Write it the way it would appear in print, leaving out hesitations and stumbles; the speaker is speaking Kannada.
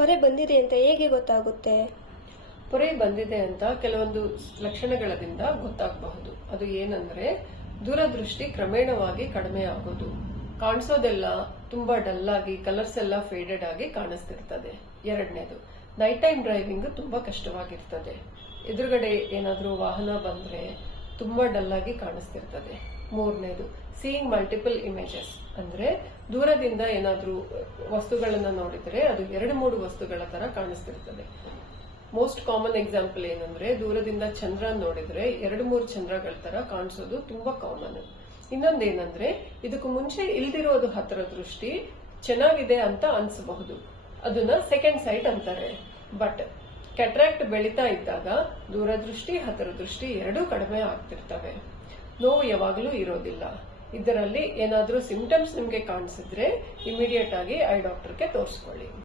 ಪೊರೆ ಬಂದಿದೆ ಅಂತ ಹೇಗೆ ಗೊತ್ತಾಗುತ್ತೆ? ಪೊರೆ ಬಂದಿದೆ ಅಂತ ಕೆಲವೊಂದು ಲಕ್ಷಣಗಳಿಂದ ಗೊತ್ತಾಗಬಹುದು. ಅದು ಏನಂದ್ರೆ ದೂರದೃಷ್ಟಿ ಕ್ರಮೇಣವಾಗಿ ಕಡಿಮೆ ಆಗೋದು, ಕಾಣಿಸೋದೆಲ್ಲ ತುಂಬಾ ಡಲ್ ಆಗಿ ಕಲರ್ಸ್ ಎಲ್ಲ ಫೇಡೆಡ್ ಆಗಿ ಕಾಣಿಸ್ತಿರ್ತದೆ. ಎರಡನೇದು, ನೈಟ್ ಟೈಮ್ ಡ್ರೈವಿಂಗ್ ತುಂಬಾ ಕಷ್ಟವಾಗಿರ್ತದೆ. ಎದುರುಗಡೆ ಏನಾದ್ರೂ ವಾಹನ ಬಂದ್ರೆ ತುಂಬಾ ಡಲ್ ಆಗಿ ಕಾಣಿಸ್ತಿರ್ತದೆ. ಮೂರನೇದು, ಸೀಯಿಂಗ್ ಮಲ್ಟಿಪಲ್ ಇಮೇಜಸ್, ಅಂದ್ರೆ ದೂರದಿಂದ ಏನಾದ್ರೂ ವಸ್ತುಗಳನ್ನ ನೋಡಿದ್ರೆ ಅದು 2-3 ವಸ್ತುಗಳ ತರ ಕಾಣಿಸ್ತಿರ್ತದೆ. ಮೋಸ್ಟ್ ಕಾಮನ್ ಎಕ್ಸಾಂಪಲ್ ಏನಂದ್ರೆ ದೂರದಿಂದ ಚಂದ್ರ ನೋಡಿದ್ರೆ 2-3 ಚಂದ್ರಗಳ ತರ ಕಾಣಿಸೋದು ತುಂಬಾ ಕಾಮನ್. ಇನ್ನೊಂದೇನಂದ್ರೆ ಇದಕ್ಕೂ ಮುಂಚೆ ಇಲ್ದಿರೋದು ಹತ್ತಿರ ದೃಷ್ಟಿ ಚೆನ್ನಾಗಿದೆ ಅಂತ ಅನ್ಸಬಹುದು, ಅದನ್ನ ಸೆಕೆಂಡ್ ಸೈಟ್ ಅಂತಾರೆ. ಬಟ್ ಕ್ಯಾಟ್ರಾಕ್ಟ್ ಬೆಳೀತಾ ಇದ್ದಾಗ ದೂರದೃಷ್ಟಿ ಹತ್ತಿರ ದೃಷ್ಟಿ ಎರಡೂ ಕಡಿಮೆ ಆಗ್ತಿರ್ತವೆ. ನೋವು ಯಾವಾಗಲೂ ಇರೋದಿಲ್ಲ. ಇದರಲ್ಲಿ ಏನಾದ್ರೂ ಸಿಂಪ್ಟಮ್ಸ್ ನಿಮ್ಗೆ ಕಾಣಿಸಿದ್ರೆ ಇಮಿಡಿಯೇಟ್ ಆಗಿ ಐ ಡಾಕ್ಟರ್ಗೆ ತೋರಿಸ್ಕೊಳ್ಳಿ.